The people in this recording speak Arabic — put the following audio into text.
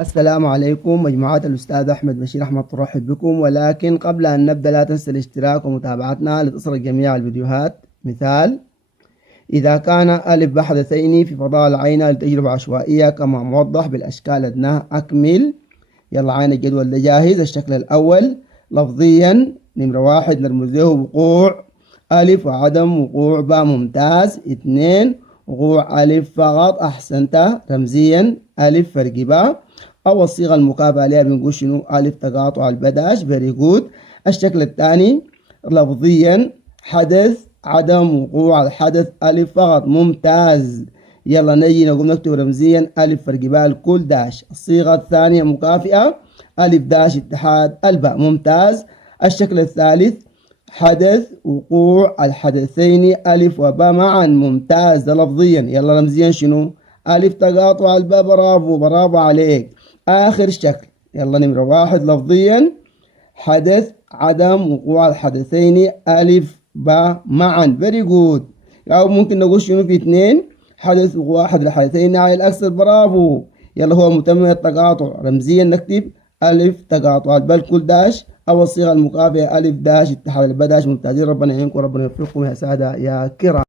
السلام عليكم مجموعة الأستاذ أحمد بشير أحمد، ترحب بكم. ولكن قبل أن نبدأ لا تنسى الاشتراك ومتابعتنا لتصلك جميع الفيديوهات. مثال: إذا كان ألف بحدثين في فضاء العين لتجربة عشوائية كما موضح بالأشكال أدناه أكمل. يلا عين الجدول ده جاهز. الشكل الأول لفظيا نمرة 1 نرمز له وقوع ألف وعدم وقوع باء، ممتاز. 2 وقوع ألف فقط، أحسنت. رمزيا ألف فرق باء، أو الصيغة المكافئة لها بنقول شنو؟ ألف تقاطع البداش، فيري جود. الشكل الثاني لفظيا حدث عدم وقوع الحدث ألف فقط، ممتاز. يلا نجي نقوم نكتب رمزيا ألف فرق باء الكل داش. الصيغة الثانية مكافئة ألف داش اتحاد الباء، ممتاز. الشكل الثالث حدث وقوع الحدثين ألف وباء معا، ممتاز. ده لفظيا. يلا رمزيا شنو؟ ألف تقاطع الباء، برافو برافو عليك. آخر شكل يلا نمرة 1 لفظيا حدث عدم وقوع الحدثين ألف باء معا، فيري جود. أو ممكن نقول شنو في 2 حدث وقوع أحد الحدثين على الأكثر، برافو. يلا هو متم التقاطع، رمزيا نكتب ألف تقاطع الباء الكل داش، أو الصيغة المكافئة ألف داش اتحاد الباء داش، ممتازين. ربنا يعينكم وربنا يوفقكم يا سادة يا كرام.